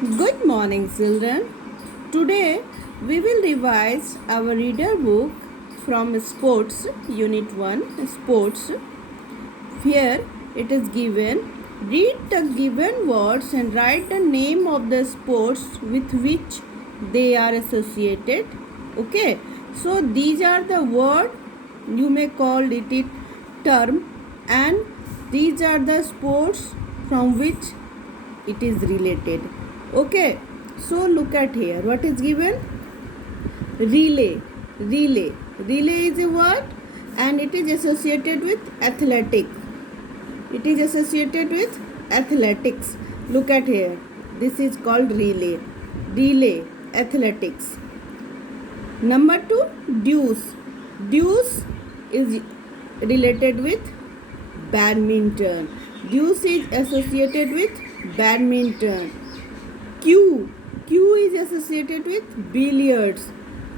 Good morning, children. Today we will revise our reader book from Sports, Unit 1, Sports. Here it is given read the given words and write the name of the sports with which they are associated. Okay, so these are the word you may call it term, and these are the sports from which it is related. Okay, so look at here what is given. Relay is a word and it is associated with athletics. Look at here, this is called relay athletics. Number 2, deuce is related with badminton. Deuce is associated with badminton. Q is associated with billiards.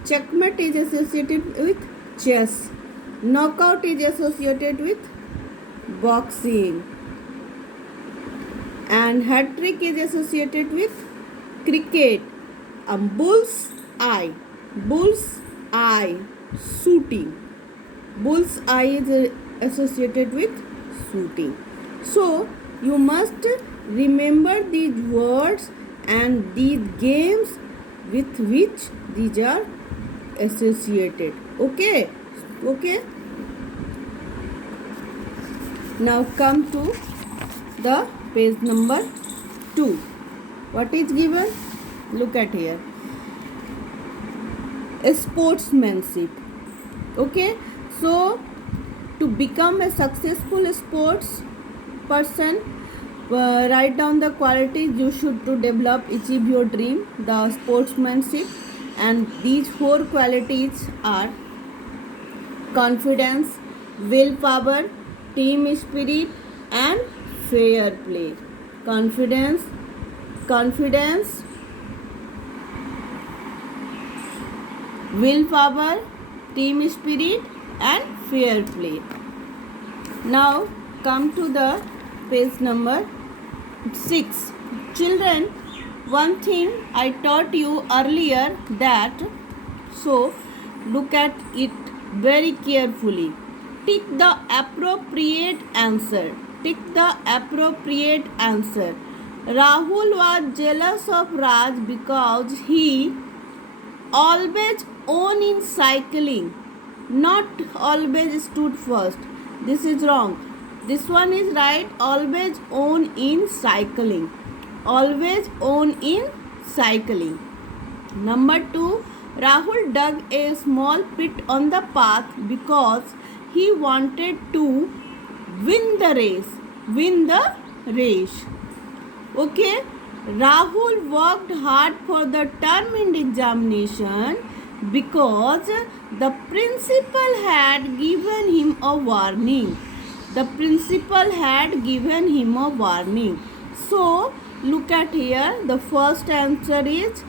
Checkmate is associated with chess. Knockout is associated with boxing. And hat trick is associated with cricket. Bull's eye shooting. Bull's eye is associated with shooting. So you must remember these words and these games with which these are associated. Okay. Now come to the page number 2. What is given? Look at here. Sportsmanship. Okay, so to become a successful sports person, write down the qualities you should to develop, achieve your dream, the sportsmanship, and these 4 qualities are confidence, willpower, team spirit, and fair play. Confidence, willpower, team spirit, and fair play. Now come to the page number 6. Children, one thing I taught you earlier that, so look at it very carefully. Tick the appropriate answer. Rahul was jealous of Raj because he always won in cycling, not always stood first. This is wrong. This one is right. Always won in cycling. Number 2, Rahul dug a small pit on the path because he wanted to win the race. Okay, Rahul worked hard for the term examination because the principal had given him a warning. So look at here, the first answer is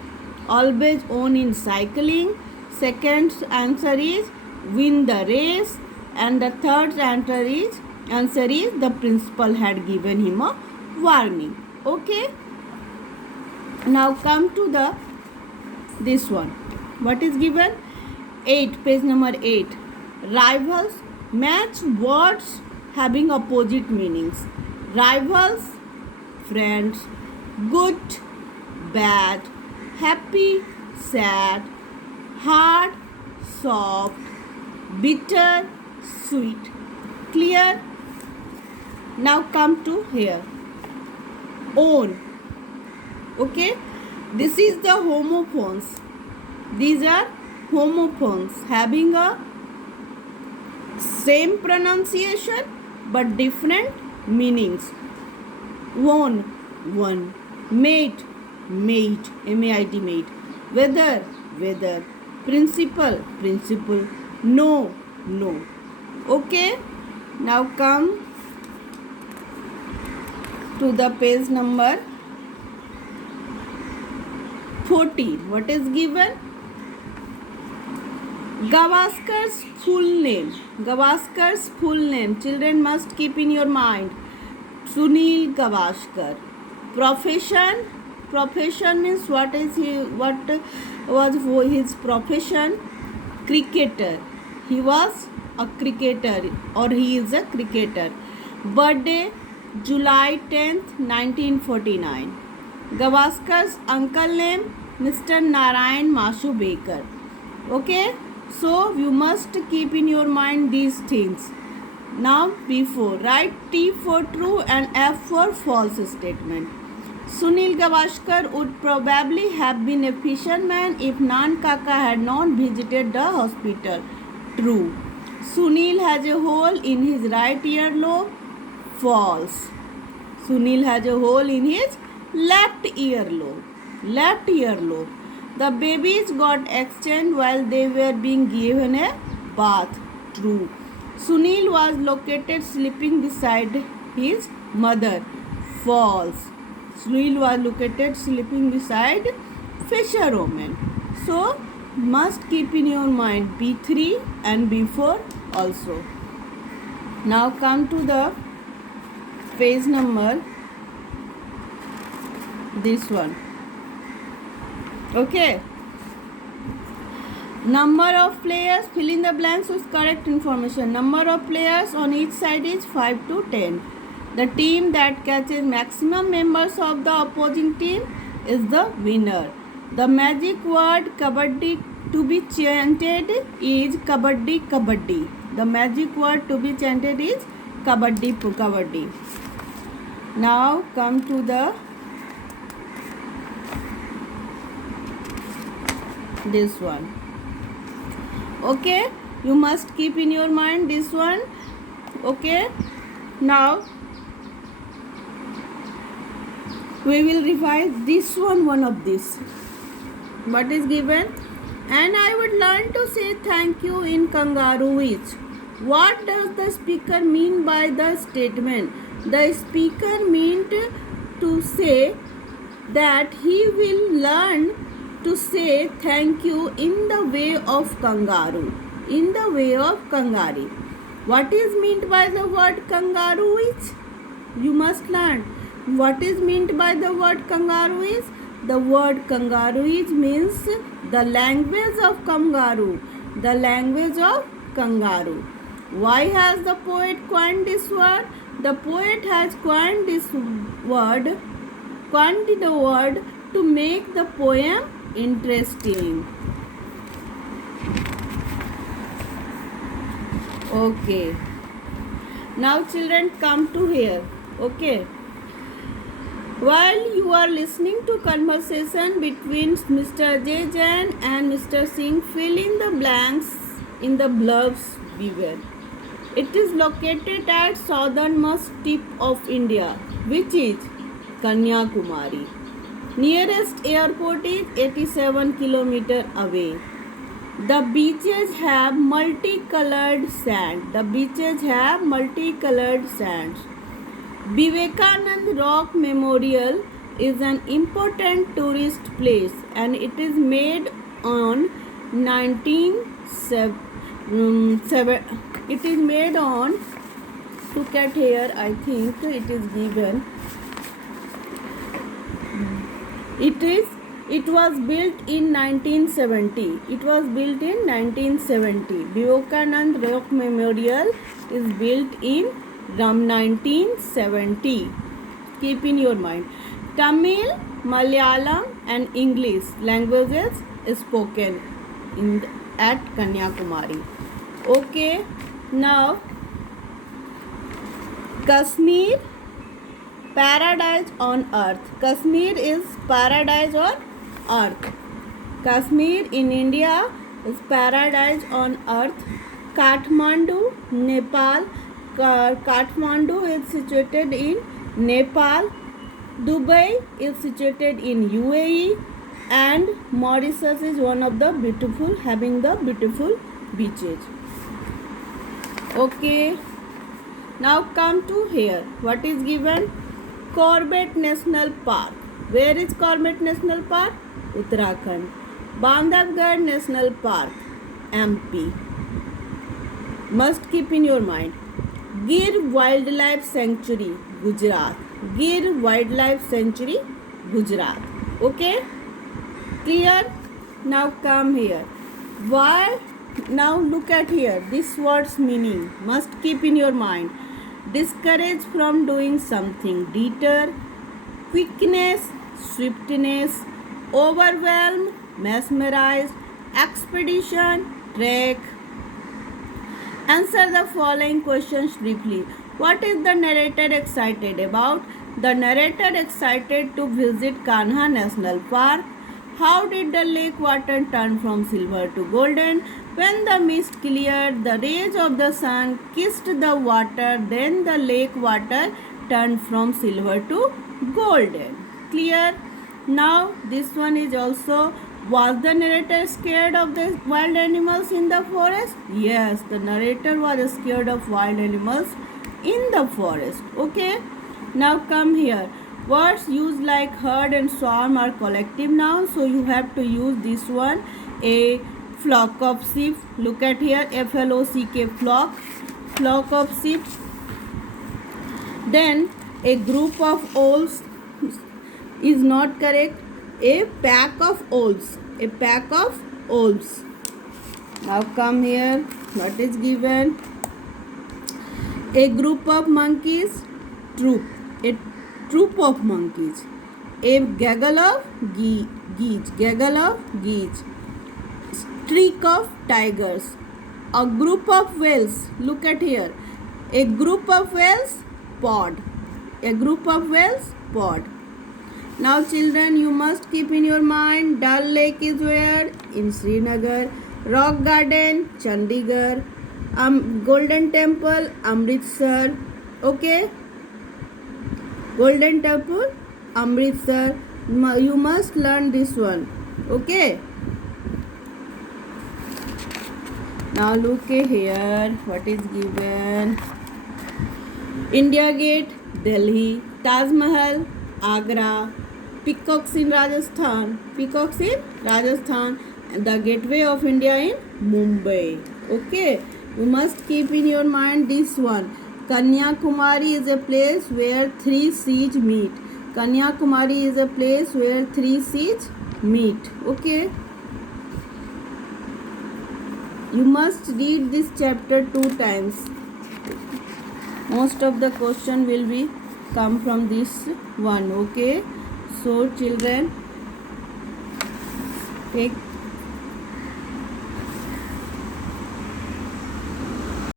always won in cycling, second answer is win the race, and the third answer is the principal had given him a warning. Okay, now come to this one. What is given? 8, page number 8. Rivals match words having opposite meanings. Rivals, friends. Good, bad. Happy, sad. Hard, soft. Bitter, sweet. Clear? Now come to here. Own. Okay, this is the homophones. These are homophones having a same pronunciation but different meanings. One, mate, M-A-I-T, mate. Weather, principal, no. Okay, now come to the page number 14. What is given? Gavaskar's full name. Children must keep in your mind. Sunil Gavaskar. Profession, profession means what was his profession? Cricketer. He was a cricketer, or he is a cricketer. Birthday July 10th, 1949. Gavaskar's uncle name Mr. Narayan Mashu Baker. Okay, so you must keep in your mind these things. Now before, write T for true and F for false statement. Sunil Gavaskar would probably have been a fisherman if Nan Kaka had not visited the hospital. True. Sunil has a hole in his right earlobe. False. Sunil has a hole in his left earlobe. Left earlobe. The babies got exchanged while they were being given a bath. True. Sunil was located sleeping beside his mother. False. Sunil was located sleeping beside fisherwoman. So, must keep in your mind B3 and B4 also. Now come to the page number, this one. Okay. Number of players, fill in the blanks with correct information. Number of players on each side is 5 to 10. The team that catches maximum members of the opposing team is the winner. The magic word kabaddi to be chanted is kabaddi kabaddi. The magic word to be chanted is kabaddi kabaddi. Now come to the this one. Okay, you must keep in your mind this one. Okay, now we will revise this one of this. What is given? And I would learn to say thank you in Kangaroish. What does the speaker mean by the statement? The speaker meant to say that he will learn to say thank you in the way of kangaroo. In the way of kangaroo. What is meant by the word kangaroo is? You must learn. What is meant by the word kangaroo is? The word kangaroo is means the language of kangaroo. The language of kangaroo. Why has the poet coined this word? The poet has coined this word, coined the word to make the poem interesting. Okay. Now children, come to here. Okay. While you are listening to conversation between Mr. J. Jain and Mr. Singh, fill in the blanks in the blurbs below. It is located at southernmost tip of India, which is Kanyakumari. Nearest airport is 87 km away. The beaches have multicolored sand. The beaches have multicolored sands. Vivekanand Rock Memorial is an important tourist place and it is made on it is made on, look at here, I think it is given. It was built in 1970. It was built in 1970. Vivekanand Rock Memorial is built in 1970. Keep in your mind. Tamil, Malayalam and English languages spoken at Kanyakumari. Okay, now Kashmir, paradise on earth. Kashmir is paradise on earth. Kashmir in India is paradise on earth. Kathmandu, Nepal. Kathmandu is situated in Nepal. Dubai is situated in UAE, and Mauritius is one of the beautiful, having the beautiful beaches. Okay, now come to here. What is given? Corbett National Park. Where is Corbett National Park? Uttarakhand. Bandhavgarh National Park, MP. Must keep in your mind. Gir Wildlife Sanctuary, Gujarat. Gir Wildlife Sanctuary, Gujarat. Okay, clear? Now come here. Why? Now look at here. This word's meaning must keep in your mind. Discourage from doing something, deter, quickness, swiftness, overwhelm, mesmerize, expedition, trek. Answer the following questions briefly. What is the narrator excited about? The narrator excited to visit Kanha National Park. How did the lake water turn from silver to golden? When the mist cleared, the rays of the sun kissed the water, then the lake water turned from silver to golden. Clear? Now this one is also, was the narrator scared of the wild animals in the forest? Yes, the narrator was scared of wild animals in the forest. Okay? Now come here. Words used like herd and swarm are collective nouns, so you have to use this one. A flock of sheep. Look at here. F-L-O-C-K, flock. Flock of sheep. Then a group of owls is not correct. A pack of owls. A pack of owls. Now come here. What is given? A group of monkeys. Troop. A troop of monkeys. A gaggle of geese. Gaggle of geese. Streak of tigers. A group of whales. Look at here. A group of whales. Pod. A group of whales. Pod. Now children, you must keep in your mind, Dal Lake is where? In Srinagar. Rock Garden, Chandigarh. Golden Temple, Amritsar. Okay? Golden Temple, Amritsar. You must learn this one. Okay? Now look here. What is given? India Gate, Delhi. Taj Mahal, Agra. Peacocks in Rajasthan. Peacocks in Rajasthan. And the gateway of India in Mumbai. Okay. You must keep in your mind this one. Kanyakumari is a place where three seas meet. Kanyakumari is a place where three seas meet. Okay. You must read this chapter 2 times. Most of the question will be come from this one. Okay. So children, take